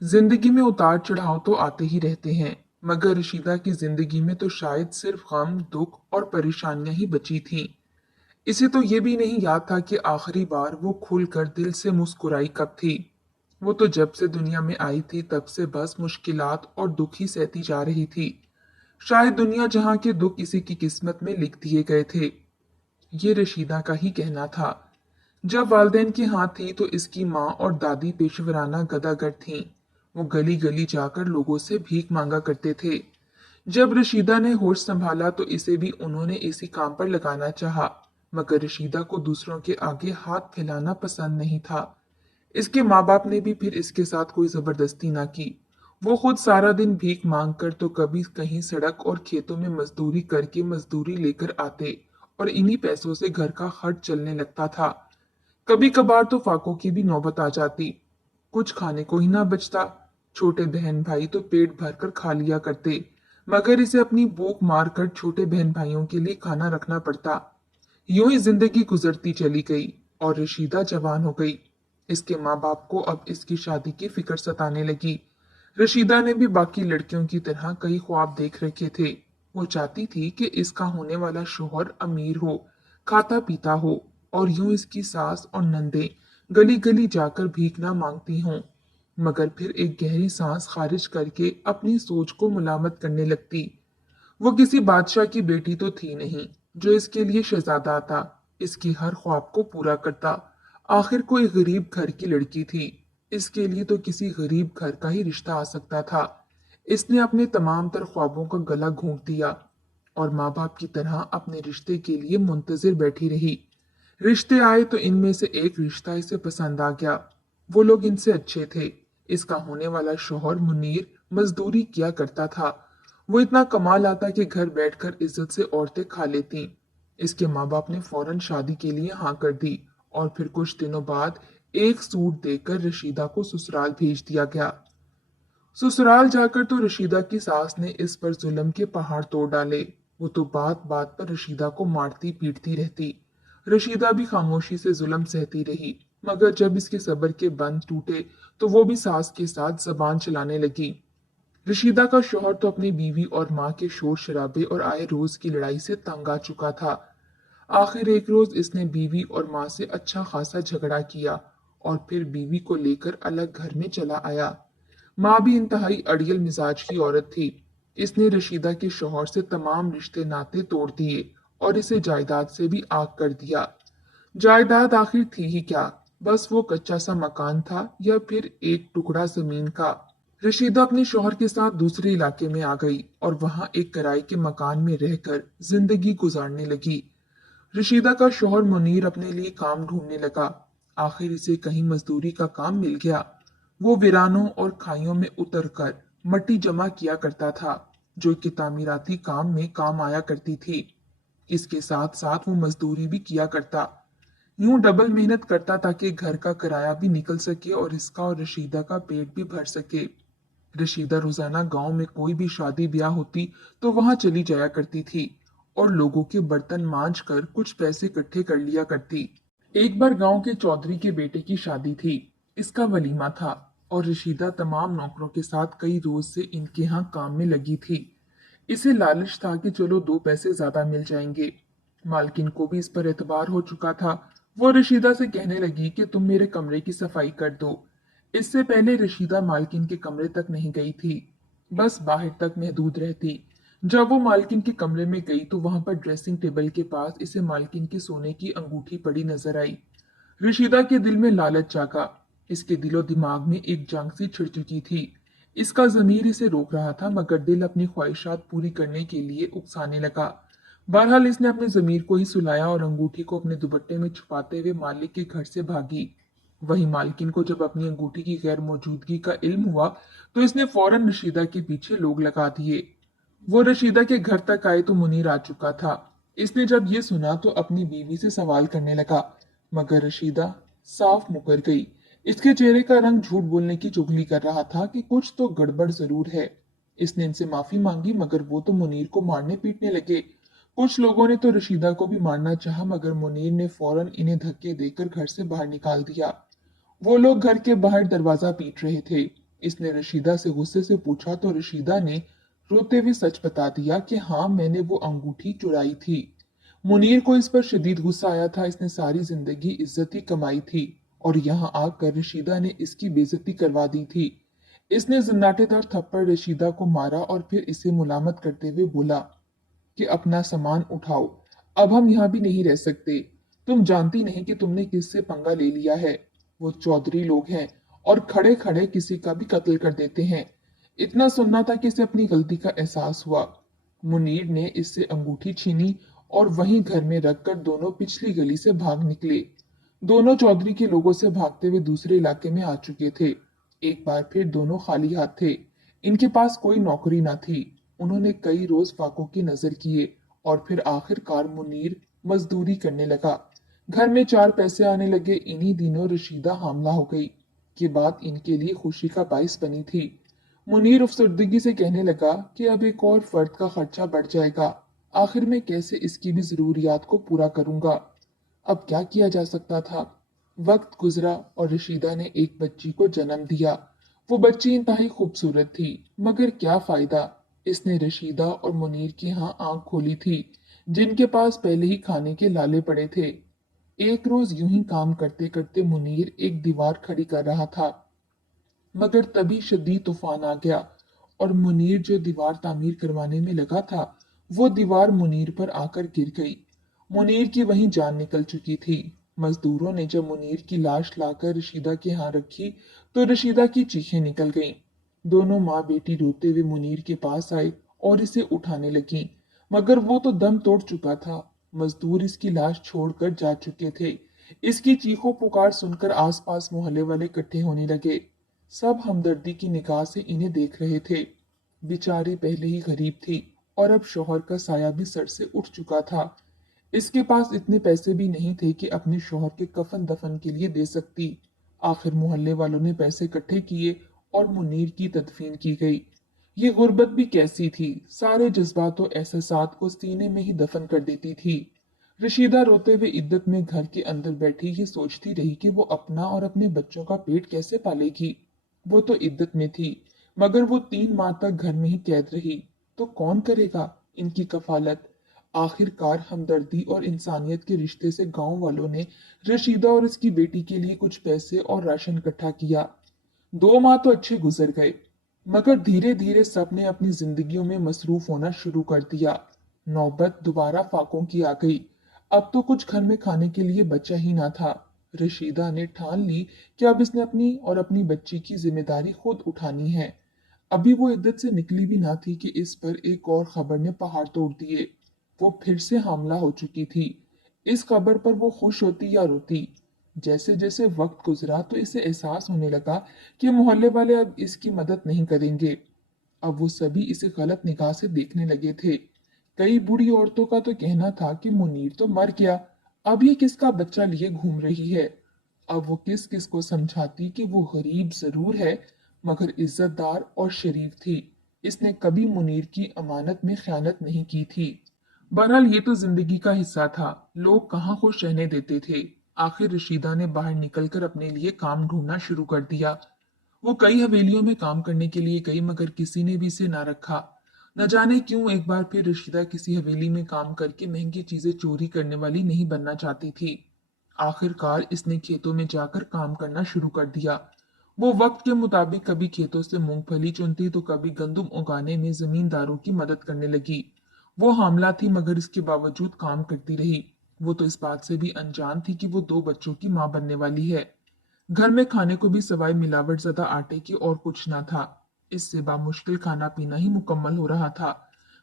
जिंदगी में उतार चढ़ाव तो आते ही रहते हैं, मगर रशीदा की जिंदगी में तो शायद सिर्फ गम, दुख और परेशानियां ही बची थीं। इसे तो ये भी नहीं याद था कि आखिरी बार वो खुलकर दिल से मुस्कुराई कब थी। वो तो जब से दुनिया में आई थी तब से बस मुश्किलात और दुख ही सहती जा रही थी। शायद दुनिया जहां के दुख किसी की किस्मत में लिख दिए गए थे। ये रशीदा का ही कहना था। जब वालदेन के हाथ थी तो इसकी माँ और दादी पेशेवराना गदागर थीं। वो गली गली जाकर लोगों से भीख मांगा करते थे। जब रशीदा ने होश संभाला तो इसे भी उन्होंने इसी काम पर लगाना चाहा, मगर रशीदा को दूसरों के आगे हाथ फैलाना पसंद नहीं था। इसके माँ बाप ने भी फिर इसके साथ कोई जबरदस्ती ना की। वो खुद सारा दिन भीख मांग कर तो कभी कहीं सड़क और खेतों में मजदूरी करके मजदूरी लेकर आते और इन्हीं पैसों से घर का खर्च चलने लगता था। कभी कभार तो फाकों की भी नौबत आ जाती। कुछ खाने को ही ना बचता। छोटे बहन भाई तो पेट भर कर खा लिया करते, मगर इसे अपनी भूख मार कर छोटे बहन भाइयों के लिए खाना रखना पड़ता। यूं ही जिंदगी गुजरती चली गई और रशीदा जवान हो गई। इसके माँ बाप को अब इसकी शादी की फिक्र सताने लगी। रशीदा ने भी बाकी लड़कियों की तरह कई ख्वाब देख रखे थे। वो चाहती थी कि इसका होने वाला शोहर अमीर हो, खाता पीता हो, और यूं इसकी सास और नंदे गली गली जाकर भीख ना मांगती हों। मगर फिर एक गहरी सांस खारिज करके अपनी सोच को मुलामत करने लगती। वो किसी बादशाह की बेटी तो थी नहीं जो इसके लिए शहजादा था, इसकी हर ख्वाब को पूरा करता। आखिर कोई गरीब घर की लड़की थी, इसके लिए तो किसी गरीब घर का ही रिश्ता आ सकता था। इसने अपने तमाम तर ख्वाबों का गला घोंट दिया और माँ बाप की तरह अपने रिश्ते के लिए मुंतजिर बैठी रही। रिश्ते आए तो इनमें से एक रिश्ता इसे पसंद आ गया। वो लोग इनसे अच्छे थे। इसका होने वाला शौहर मुनीर मजदूरी किया करता था। वो इतना कमा लाता कि घर बैठकर इज्जत से औरतें खा लेती। इसके माँ बाप ने फौरन शादी के लिए हाँ कर दी और फिर कुछ दिनों बाद एक सूट देकर रशीदा को ससुराल भेज दिया गया। ससुराल जाकर तो रशीदा की सास ने इस पर जुल्म के पहाड़ तोड़ डाले। वो तो बात बात पर रशीदा को मारती पीटती रहती। रशीदा भी खामोशी से जुल्म सहती रही, मगर जब इसके सब्र के बंध टूटे तो वो भी सास के साथ जबान चलाने लगी। रशीदा का शौहर तो अपनी बीवी और माँ के शोर शराबे और आए रोज की लड़ाई से तंग आ चुका था। आखिर एक रोज इसने बीवी और माँ से अच्छा खासा झगड़ा किया और फिर बीवी को लेकर अलग घर में चला आया। माँ भी इंतहाई अड़ियल मिजाज की औरत थी। इसने रशीदा के शौहर से तमाम रिश्ते नाते तोड़ दिए और इसे जायदाद से भी आग कर दिया। जायदाद आखिर थी ही क्या, बस वो कच्चा सा मकान था या फिर एक टुकड़ा जमीन का। रशीदा अपने शौहर के साथ दूसरे इलाके में आ गई और वहां एक किराए के मकान में रहकर जिंदगी गुजारने लगी। रशीदा का शौहर मुनीर अपने लिए काम ढूंढने लगा। आखिर इसे कहीं मजदूरी का काम मिल गया। वो वीरानों और खाइयों में उतरकर मट्टी जमा किया करता था, जो कि तामीराती काम में काम आया करती थी। इसके साथ साथ वो मजदूरी भी किया करता। यूं डबल मेहनत करता ताकि घर का किराया भी निकल सके और इसका और रशीदा का पेट भी भर सके। रशीदा रोजाना गांव में कोई भी शादी ब्याह होती तो वहां चली जाया करती थी और लोगों के बर्तन मांज कर कुछ पैसे इकट्ठे कर लिया करती। एक बार गांव के चौधरी के बेटे की शादी थी। इसका वलीमा था और रशीदा तमाम नौकरों के साथ कई रोज से इनके यहाँ काम में लगी थी। इसे लालच था कि चलो दो पैसे ज्यादा मिल जाएंगे। मालकिन को भी इस पर एतबार हो चुका था। वो रशीदा से कहने लगी कि तुम मेरे कमरे की सफाई कर दो। इससे पहले रशीदा मालकिन के कमरे तक नहीं गई थी, बस बाहर तक महदूद रहती। जब वो मालकिन के कमरे में गई तो वहां पर ड्रेसिंग टेबल के पास इसे मालकिन की सोने की अंगूठी पड़ी नजर आई। रशीदा के दिल में लालच जागा। इसके दिलो दिमाग में एक जंग सी छिड़ चुकी थी। इसका जमीर इसे रोक रहा था, मगर दिल अपनी ख्वाहिशात पूरी करने के लिए उकसाने लगा। बहरहाल इसने अपने जमीर को ही सुलाया और अंगूठी को अपने दुपट्टे में छुपाते हुए मालिक के घर से भागी। वही मालकिन को जब अपनी अंगूठी की गैर मौजूदगी का इल्म हुआ तो इसने फौरन रशीदा के पीछे लोग लगा दिए। वो रशीदा के घर तक आए तो मुनीर आ चुका था। इसने जब ये सुना तो अपनी बीवी से सवाल करने लगा, मगर रशीदा साफ मुकर गई। इसके चेहरे का रंग झूठ बोलने की चुगली कर रहा था कि कुछ तो गड़बड़ जरूर है। इसने इनसे माफी मांगी, मगर वो तो मुनीर को मारने पीटने लगे। कुछ लोगों ने तो रशीदा को भी मारना चाहा, मगर मुनीर ने फौरन इन्हें धक्के देकर घर से बाहर निकाल दिया। वो लोग घर के बाहर दरवाजा पीट रहे थे। इसने रशीदा से गुस्से से पूछा तो रशीदा ने रोते हुए सच बता दिया कि हाँ, मैंने वो अंगूठी चुराई थी। मुनीर को इस पर शदीद गुस्सा आया था। इसने सारी जिंदगी इज्जत ही कमाई थी और यहाँ आकर रशीदा ने इसकी बेइज्जती करवा दी थी। इसने जन्नाटेदार थप्पड़ रशीदा को मारा और फिर इसे मुलामत करते हुए बोला कि अपना सामान उठाओ, अब हम यहाँ भी नहीं रह सकते। तुम जानती नहीं कि तुमने किससे पंगा ले लिया है। वो चौधरी लोग हैं और खड़े खड़े किसी का भी कत्ल कर देते हैं। इतना सुनना था कि इसे अपनी गलती का एहसास हुआ। मुनीर ने इससे अंगूठी छीनी और वहीं घर में रखकर दोनों पिछली गली से भाग निकले। दोनों चौधरी के लोगों से भागते हुए दूसरे इलाके में आ चुके थे। एक बार फिर दोनों खाली हाथ थे। इनके पास कोई नौकरी ना थी। उन्होंने कई रोज फाकों की नजर किए और फिर आखिरकार मुनीर मजदूरी करने लगा। घर में 4 पैसे आने लगे। इन्हीं दिनों रशीदा हामला हो गई। ये बात इनके लिए खुशी का बाइस बनी थी। मुनीर अफसरदगी से कहने लगा कि अब एक और फर्द का खर्चा बढ़ जाएगा। आखिर में कैसे इसकी भी जरूरियात को पूरा करूंगा। अब क्या किया जा सकता था। वक्त गुजरा और रशीदा ने एक बच्ची को जन्म दिया। वो बच्ची इंतहाई खूबसूरत थी, मगर क्या फायदा। इसने रशीदा और मुनीर की यहाँ आंख खोली थी, जिनके पास पहले ही खाने के लाले पड़े थे। एक रोज यूं ही काम करते करते मुनीर एक दीवार खड़ी कर रहा था, मगर तभी शदीद तूफान आ गया और मुनीर जो दीवार तामीर करवाने में लगा था, वो दीवार मुनीर पर आकर गिर गई। मुनीर की वहीं जान निकल चुकी थी। मजदूरों ने जब मुनीर की लाश लाकर रशीदा के यहाँ रखी तो रशीदा की चीखें निकल गईं। दोनों माँ बेटी रोते हुए मुनीर के पास आए और इसे उठाने लगी, मगर वो तो दम तोड़ चुका था। मजदूर इसकी लाश छोड़कर जा चुके थे। इसकी चीखों पुकार सुनकर आसपास मोहल्ले वाले इकट्ठे होने लगे। सब हमदर्दी की निगाह से इन्हें देख रहे थे। बेचारी पहले ही गरीब थी और अब शौहर का साया भी सर से उठ चुका था। इसके पास इतने पैसे भी नहीं थे कि अपने शौहर के कफन दफन के लिए दे सकती। आखिर मोहल्ले वालों ने पैसे इकट्ठे किए और मुनीर की तदफीन की गई। ये गुर्बत भी कैसी थी, सारे जज्बात और एहसासात को सीने में ही दफन कर देती थी। रशीदा रोते हुए इद्दत में घर के अंदर बैठी ये सोचती रही कि वो अपना और अपने बच्चों का पेट कैसे पालेगी। वो तो इद्दत में थी, मगर वो 3 माह तक घर में ही कैद रही, तो कौन करेगा इनकी कफालत। आखिरकार हमदर्दी और इंसानियत के रिश्ते से गांव वालों ने रशीदा और इसकी बेटी के लिए कुछ पैसे और राशन इकट्ठा किया। 2 माह तो अच्छे गुजर गए, मगर धीरे धीरे सबने अपनी जिंदगियों में मसरूफ होना शुरू कर दिया। नौबत दोबारा फाकों की आ गई। अब तो कुछ घर में खाने के लिए बचा ही ना था। रशीदा ने ठान ली कि अब इसने अपनी और अपनी बच्ची की जिम्मेदारी खुद उठानी है। अभी वो इद्दत से निकली भी ना थी कि इस पर एक और खबर ने पहाड़ तोड़ दिए। वो फिर से हामला हो चुकी थी। इस खबर पर वो खुश होती या रोती। जैसे जैसे वक्त गुजरा तो इसे एहसास होने लगा कि मोहल्ले वाले अब इसकी मदद नहीं करेंगे। अब वो सभी इसे गलत निगाह से देखने लगे थे। कई बूढ़ी औरतों का तो कहना था कि मुनीर तो मर गया, अब ये किसका बच्चा लिए घूम रही है। अब वो किस किस को समझाती कि वो गरीब जरूर है, मगर इज्जतदार और शरीफ थी। इसने कभी मुनीर की अमानत में खयानत नहीं की थी। बहरहाल ये तो जिंदगी का हिस्सा था। लोग कहाँ खुश रहने देते थे। आखिर रशीदा ने बाहर निकलकर अपने लिए काम ढूंढना शुरू कर दिया। वो कई हवेलियों में काम करने के लिए गई, मगर किसी ने भी इसे ना रखा। न जाने क्यों एक बार फिर रशीदा किसी हवेली में काम करके महंगी चीजें चोरी करने वाली नहीं बनना चाहती थी। आखिरकार इसने खेतों में जाकर काम करना शुरू कर दिया। वो वक्त के मुताबिक कभी खेतों से मूंगफली चुनती तो कभी गंदुम उगाने में जमींदारों की मदद करने लगी। वो हामला थी, मगर इसके बावजूद काम करती रही। वो तो इस बात से भी अनजान थी कि वो 2 बच्चों की मां बनने वाली है। घर में खाने को भी सवाई मिलावट ज्यादा आटे की और कुछ ना था। इससे बामुश्किल खाना पीना ही मुकम्मल हो रहा था।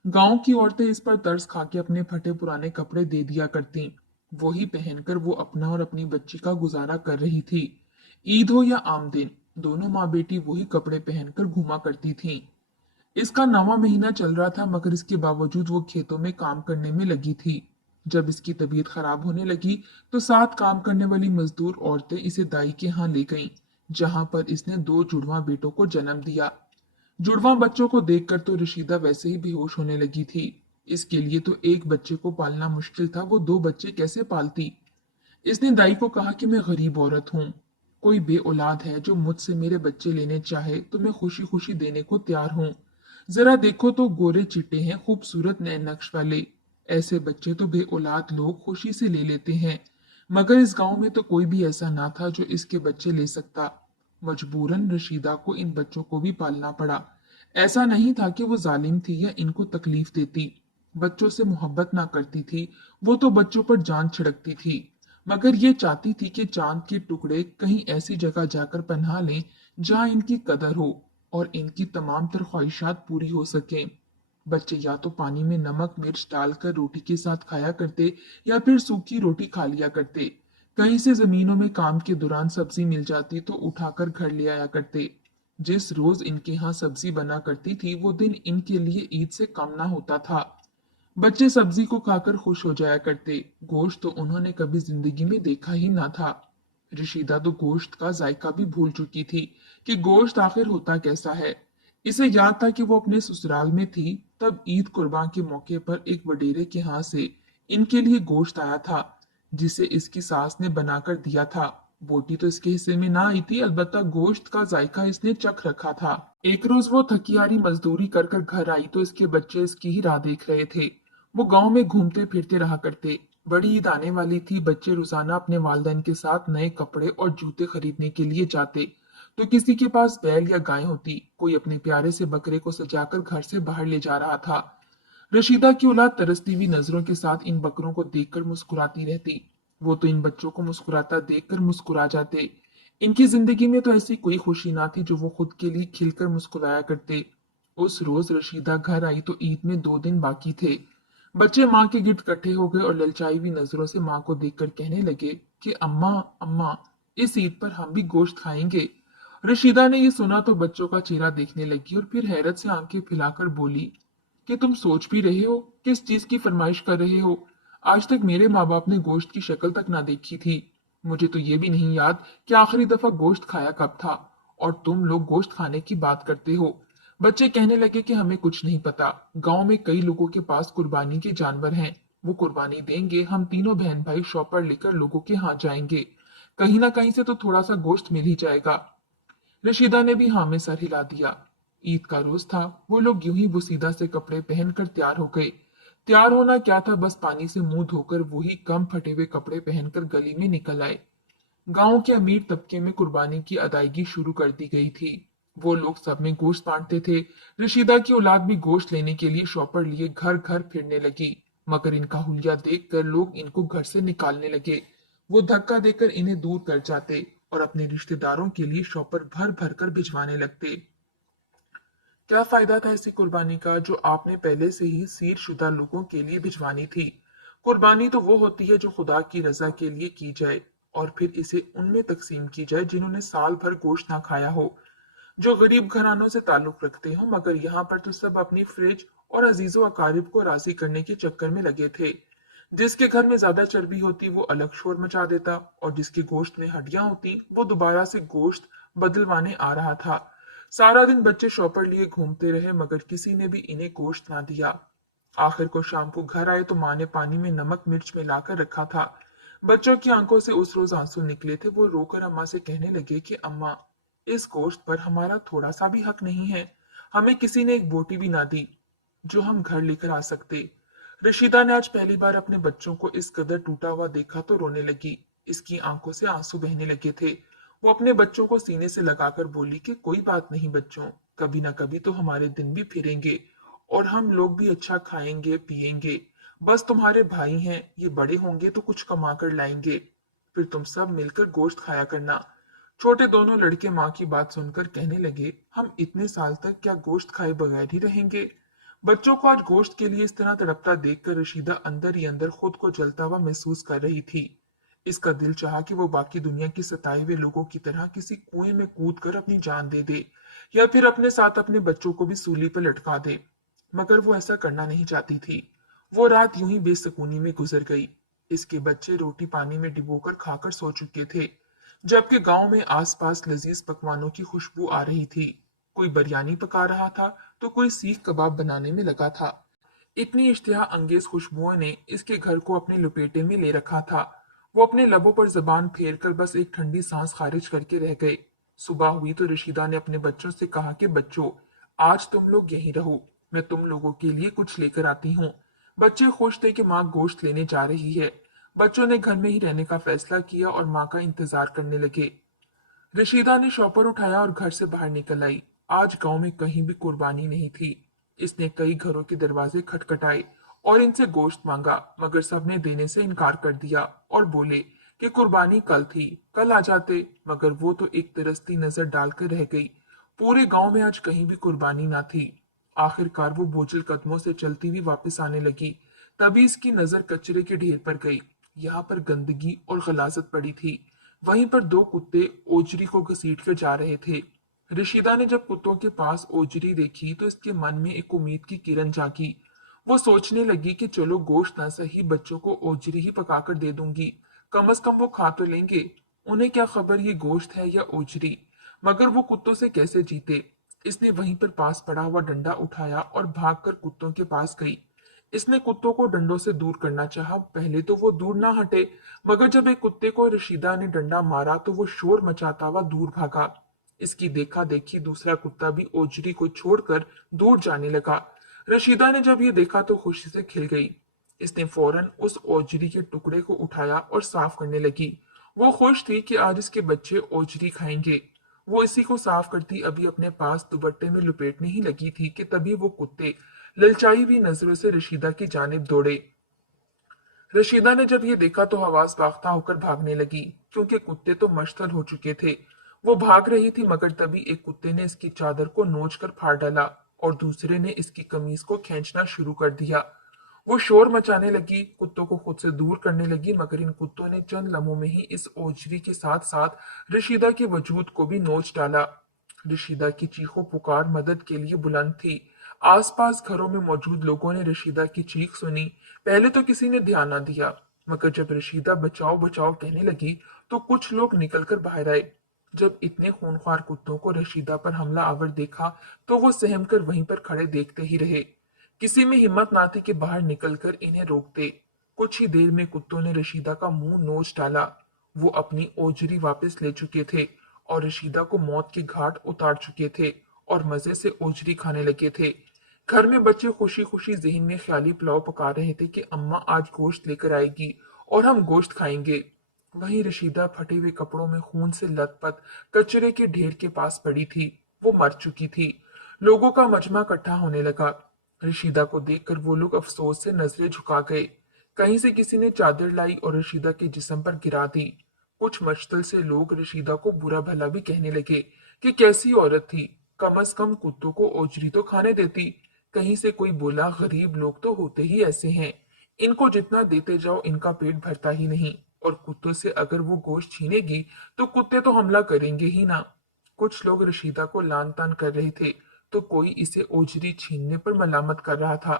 गांव की औरतें इस पर तरस खा के अपने फटे पुराने कपड़े दे दिया करती। वही पहनकर वो अपना और अपनी बच्ची का गुजारा कर रही थी। ईद हो या आम दिन, दोनों माँ बेटी वही कपड़े पहनकर घूमा करती थीं। इसका 9वां महीना चल रहा था, मगर इसके बावजूद वो खेतों में काम करने में लगी थी। जब इसकी तबीयत खराब होने लगी तो साथ काम करने वाली मजदूर औरतें इसे दाई के यहाँ ले गईं, जहां पर इसने 2 जुड़वा बेटों को जन्म दिया। जुड़वा बच्चों को देखकर तो रशीदा वैसे ही बेहोश होने लगी थी। इसके लिए तो एक बच्चे को पालना मुश्किल था, वो 2 बच्चे कैसे पालती। इसने दाई को कहा कि मैं गरीब औरत हूँ कोई बे औलाद है जो मुझसे मेरे बच्चे लेने चाहे तो मैं खुशी खुशी देने को तैयार हूँ। जरा देखो तो गोरे चिट्टे हैं, खूबसूरत नए नक्श वाले। ऐसे बच्चे तो बे औलाद लोग खुशी से ले लेते हैं, मगर इस गांव में तो कोई भी ऐसा ना था जो इसके बच्चे ले सकता। मजबूरन रशीदा को इन बच्चों को भी पालना पड़ा। ऐसा नहीं था कि वो जालिम थी या इनको तकलीफ देती। बच्चों से मोहब्बत ना करती थी, वो तो बच्चों पर जान छिड़कती थी। मगर ये चाहती थी कि चांद के टुकड़े कहीं ऐसी जगह जाकर पनाह लें जहां इनकी कदर हो और इनकी तमाम तर ख्वाहिशात पूरी हो सकें। बच्चे या तो पानी में नमक मिर्च डालकर रोटी के साथ खाया करते या फिर सूखी रोटी खा लिया करते। कहीं से जमीनों में काम के दौरान सब्जी मिल जाती तो उठाकर घर ले आया करते। जिस रोज इनके यहाँ सब्जी बना करती थी वो दिन इनके लिए ईद से कम ना होता था। बच्चे सब्जी को खाकर खुश हो जाया करते। गोश्त तो उन्होंने कभी जिंदगी में देखा ही ना था। रशीदा तो गोश्त का जायका भी भूल चुकी थी कि गोश्त आखिर होता कैसा है। इसे याद था कि वो अपने ससुराल में थी तब ईद कुर्बान के मौके पर एक वडेरे के यहाँ से इनके लिए गोश्त आया था, जिसे इसकी सास ने बनाकर दिया था। बोटी तो इसके हिस्से में ना आई थी, अलबत्ता गोश्त का जायका इसने चख रखा था। एक रोज वो थकियारी मजदूरी कर कर घर आई तो इसके बच्चे इसकी ही राह देख रहे थे। वो गांव में घूमते फिरते रहा करते। बड़ी ईद आने वाली थी। बच्चे रोजाना अपने वालिदैन के साथ नए कपड़े और जूते खरीदने के लिए जाते। तो किसी के पास बैल या गाय होती, कोई अपने प्यारे से बकरे को सजाकर घर से बाहर ले जा रहा था। रशीदा की औलाद तरसती हुई नजरों के साथ इन बकरों को देखकर मुस्कुराती रहती। वो तो इन बच्चों को मुस्कुराता देखकर मुस्कुरा जाते। इनकी जिंदगी में तो ऐसी कोई खुशी ना थी जो वो खुद के लिए खिलकर मुस्कुराया करते। उस रोज रशीदा घर आई तो ईद में 2 दिन बाकी थे। बच्चे माँ के गिर्द इकट्ठे हो गए और ललचाई हुई नजरों से माँ को देखकर कहने लगे कि अम्मा, अम्मा, इस ईद पर हम भी गोश्त खाएंगे। रशीदा ने ये सुना तो बच्चों का चेहरा देखने लगी और फिर हैरत से आंखें फैलाकर बोली कि तुम सोच भी रहे हो, किस चीज की फरमाइश कर रहे हो? आज तक मेरे माँ बाप ने गोश्त की शक्ल तक ना देखी थी। मुझे तो ये भी नहीं याद कि आखिरी दफा गोश्त खाया कब था, और तुम लोग गोश्त खाने की बात करते हो। बच्चे कहने लगे कि हमें कुछ नहीं पता। गांव में कई लोगों के पास कुर्बानी के जानवर हैं, वो कुर्बानी देंगे, हम तीनों बहन भाई शॉपर लेकर लोगों के हाथ जाएंगे। कहीं ना कहीं से तो थोड़ा सा गोश्त मिल ही जाएगा। रशीदा ने भी हाँ में सर हिला दिया। ईद का रोज था। वो लोग यूं ही बुसीदा से कपड़े पहनकर तैयार हो गए। तैयार होना क्या था, बस पानी से मुंह धोकर वही कम फटे हुए कपड़े पहनकर गली में निकल आए। गांव के अमीर तबके में कुर्बानी की अदायगी शुरू कर दी गई थी। वो लोग सब में गोश्त बांटते थे। रशीदा की औलाद भी गोश्त लेने के लिए शॉपर लिए घर घर फिरने लगी, मगर इनका हुलिया देखकर लोग इनको घर से निकालने लगे। वो धक्का देकर इन्हें दूर कर जाते और अपने रिश्तेदारों के लिए शॉपर भर भर कर भिजवाने लगते। क्या फायदा था ऐसी कुर्बानी का जो आपने पहले से ही सीर शुदा लोगों के लिए भिजवानी थी? कुर्बानी तो वो होती है जो खुदा की रजा के लिए की जाए और फिर इसे उनमें तकसीम की जाए जिन्होंने साल भर गोश्त ना खाया हो, जो गरीब घरानों से ताल्लुक रखते हो। मगर यहाँ पर तो सब अपनी फ्रिज और अजीजों अकारिब को राजी करने के चक्कर में लगे थे। जिसके घर में ज्यादा चर्बी होती वो अलग शोर मचा देता, और जिसके गोश्त में हड्डियां होती वो दोबारा से गोश्त बदलवाने आ रहा था। सारा दिन बच्चे शॉपर लिए घूमते रहे, मगर किसी ने भी इन्हें गोश्त ना दिया। आखिर को शाम को घर आए तो माँ ने पानी में नमक मिर्च मिलाकर रखा था। बच्चों की आंखों से उस रोज आंसू निकले थे। वो रोकर अम्मा से कहने लगे कि अम्मा, इस गोश्त पर हमारा थोड़ा सा भी हक नहीं है। हमें किसी ने एक बोटी भी ना दी जो हम घर लेकर आ सकते। रशीदा ने आज पहली बार अपने बच्चों को इस कदर टूटा हुआ देखा तो रोने लगी। इसकी आंखों से आंसू बहने लगे थे। वो अपने बच्चों को सीने से लगाकर बोली कि कोई बात नहीं बच्चों, कभी ना कभी तो हमारे दिन भी फिरेंगे और हम लोग भी अच्छा खाएंगे पिएंगे। बस तुम्हारे भाई हैं, ये बड़े होंगे तो कुछ कमा कर लाएंगे, फिर तुम सब मिलकर गोश्त खाया करना। छोटे दोनों लड़के माँ की बात सुनकर कहने लगे, हम इतने साल तक क्या गोश्त खाए बगैर ही रहेंगे? बच्चों को आज गोश्त के लिए इस तरह तड़पता देखकर रशीदा अंदर ही अंदर खुद को जलता हुआ महसूस कर रही थी। इसका दिल चाहा कि वो बाकी दुनिया के सताए हुए लोगों की तरह किसी कुएं में कूद कर अपनी जान दे दे, या फिर अपने साथ अपने बच्चों को भी सूली पर लटका दे, मगर वो ऐसा करना नहीं चाहती थी। वो रात यूं ही बेसुकूनी में गुजर गई। इसके बच्चे रोटी पानी में डिबोकर खाकर सो चुके थे, जबकि गांव में आसपास लजीज पकवानों की खुशबू आ रही थी। कोई बिरयानी पका रहा था तो कोई सीख कबाब बनाने में लगा था। इतनी इश्तिहा अंगेज खुशबुओं ने इसके घर को अपने लपेटे में ले रखा था। वो अपने लबों पर जबान फेर कर बस एक ठंडी सांस खारिज करके रह गए। सुबह हुई तो रशीदा ने अपने बच्चों से कहा कि बच्चों, आज तुम लोग यहीं रहो, मैं तुम लोगों के लिए कुछ लेकर आती हूँ। बच्चे खुश थे कि माँ गोश्त लेने जा रही है। बच्चों ने घर में ही रहने का फैसला किया और माँ का इंतजार करने लगे। रशीदा ने शॉपर उठाया और घर से बाहर निकल आई। आज गांव में कहीं भी कुर्बानी नहीं थी। इसने कई घरों के दरवाजे खटखटाए और इनसे गोश्त मांगा, मगर सबने देने से इनकार कर दिया और बोले कि कुर्बानी कल थी, कल आ जाते। मगर वो तो एक तरसती नजर डालकर रह गई। पूरे गांव में आज कहीं भी कुर्बानी ना थी। आखिरकार वो बोझल कदमों से चलती हुई वापस आने लगी। तभी इसकी नजर कचरे के ढेर पर गई। यहाँ पर गंदगी और गलाजत पड़ी थी। वहीं पर दो कुत्ते ओजरी को घसीट कर जा रहे थे। रशीदा ने जब कुत्तों के पास ओजरी देखी तो इसके मन में एक उम्मीद की किरण जागी। वो सोचने लगी कि चलो गोश्त ना सही, बच्चों को ओजरी ही पकाकर दे दूंगी, कम से कम वो खा तो लेंगे। उन्हें क्या खबर ये गोश्त है या ओजरी। मगर वो कुत्तों से कैसे जीते। इसने वहीं पर पास पड़ा हुआ डंडा उठाया और भागकर कुत्तों के पास गई। इसने कुत्तों को डंडों से दूर करना चाहा। पहले तो वो दूर ना हटे, मगर जब एक कुत्ते को रशीदा ने डंडा मारा तो वो शोर मचाता हुआ दूर भागा। इसकी देखा देखी दूसरा कुत्ता भी ओजरी को छोड़कर दूर जाने लगा। रशीदा ने जब ये देखा तो खुशी से खिल गई। इसने फौरन उस ओजरी के टुकड़े को उठाया और साफ करने लगी। वो खुश थी कि आज इसके बच्चे ओजरी खाएंगे। वो इसी को साफ करती अभी अपने पास दुपट्टे में लुपेटने ही लगी थी कि तभी वो कुत्ते ललचाई हुई नजरों से रशीदा की जानिब दौड़े। रशीदा ने जब ये देखा तो हवास बाख्ता होकर भागने लगी, क्योंकि कुत्ते तो मशतल हो चुके थे। वो भाग रही थी मगर तभी एक कुत्ते ने इसकी चादर को नोच कर फाड़ डाला और दूसरे ने इसकी कमीज को खींचना शुरू कर दिया। वो शोर मचाने लगी, कुत्तों को खुद से दूर करने लगी, मगर इन कुत्तों ने चंद लम्हों में ही इस ओजरी के साथ साथ रशीदा के वजूद को भी नोच डाला। रशीदा की चीखों पुकार मदद के लिए बुलंद थी। आसपास घरों में मौजूद लोगों ने रशीदा की चीख सुनी। पहले तो किसी ने ध्यान न दिया, मगर जब रशीदा बचाओ बचाओ कहने लगी तो कुछ लोग निकलकर बाहर आए। जब इतने खूंखार कुत्तों को रशीदा पर हमला आवर देखा तो वो सहम कर वहीं पर खड़े देखते ही रहे। किसी में हिम्मत ना थी कि बाहर निकलकर इन्हें रोकते। कुछ ही देर में कुत्तों ने रशीदा का मुंह नोच डाला। वो अपनी ओजरी वापस ले चुके थे और रशीदा को मौत के घाट उतार चुके थे और मजे से ओजरी खाने लगे थे। घर में बच्चे खुशी खुशी जहन में ख्याली पुलाव पका रहे थे कि अम्मा आज गोश्त लेकर आएगी और हम गोश्त खाएंगे। वहीं रशीदा फटे हुए कपड़ों में खून से लथपथ कचरे के ढेर के पास पड़ी थी। वो मर चुकी थी। लोगों का मजमा इकट्ठा होने लगा। रशीदा को देखकर वो लोग अफसोस से नजरें झुका गए। कहीं से किसी ने चादर लाई और रशीदा के जिस्म पर गिरा दी। कुछ मश्तल से लोग रशीदा को बुरा भला भी कहने लगे कि कैसी औरत थी, कम से कम कुत्तों को ओजरी तो खाने देती। कहीं से कोई बोला, गरीब लोग तो होते ही ऐसे हैं, इनको जितना देते जाओ इनका पेट भरता ही नहीं, और कुत्तों से अगर वो गोश्त छीनेगी तो कुत्ते तो हमला करेंगे ही ना। कुछ लोग रशीदा को लान तान कर रहे थे तो कोई इसे ओजरी छीनने पर मलामत कर रहा था,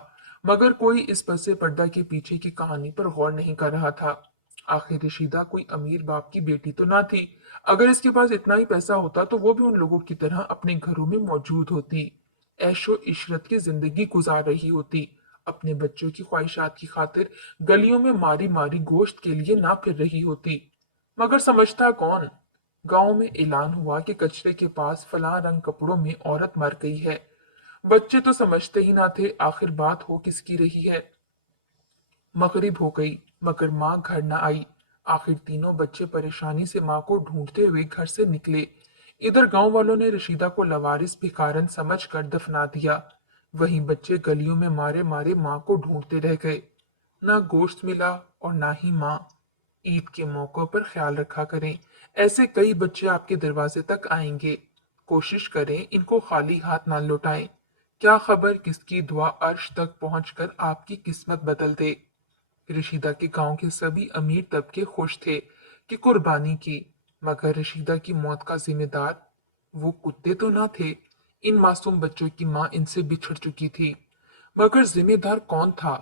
मगर कोई इस पसे पर्दा के पीछे की कहानी पर गौर नहीं कर रहा था। आखिर रशीदा कोई अमीर बाप की बेटी तो ना थी। अगर इसके पास इतना ही पैसा होता तो वो भी उन लोगों की तरह अपने घरों में मौजूद होती, ऐशो इशरत की जिंदगी गुजार रही होती, अपने बच्चों की ख्वाहिशात की खातिर गलियों में मारी मारी गोश्त के लिए ना फिर रही होती। मगर समझता कौन। गांव में ऐलान हुआ कि कचरे के पास फलां रंग कपड़ों में औरत मर गई है। बच्चे तो समझते ही ना थे आखिर बात हो किसकी रही है। मगरिब हो गई मगर माँ घर न आई। आखिर तीनों बच्चे परेशानी से माँ को ढूंढते हुए घर से निकले। इधर गांव वालों ने रशीदा को लवारिस भिखारन समझकर दफना दिया। वहीं बच्चे गलियों में मारे मारे माँ को ढूंढते रह गए। ना गोश्त मिला और ना ही माँ। ईद के मौकों पर ख्याल रखा करें, ऐसे कई बच्चे आपके दरवाजे तक आएंगे। कोशिश करें इनको खाली हाथ ना लौटाएं। क्या खबर किसकी दुआ अर्श तक पहुंचकर आपकी किस्मत बदल दे। रशीदा के गांव के सभी अमीर तबके खुश थे कि कुर्बानी की, मगर रशीदा की मौत का जिम्मेदार वो कुत्ते तो ना थे। इन मासूम बच्चों की माँ इनसे बिछड़ चुकी थी, मगर जिम्मेदार कौन था।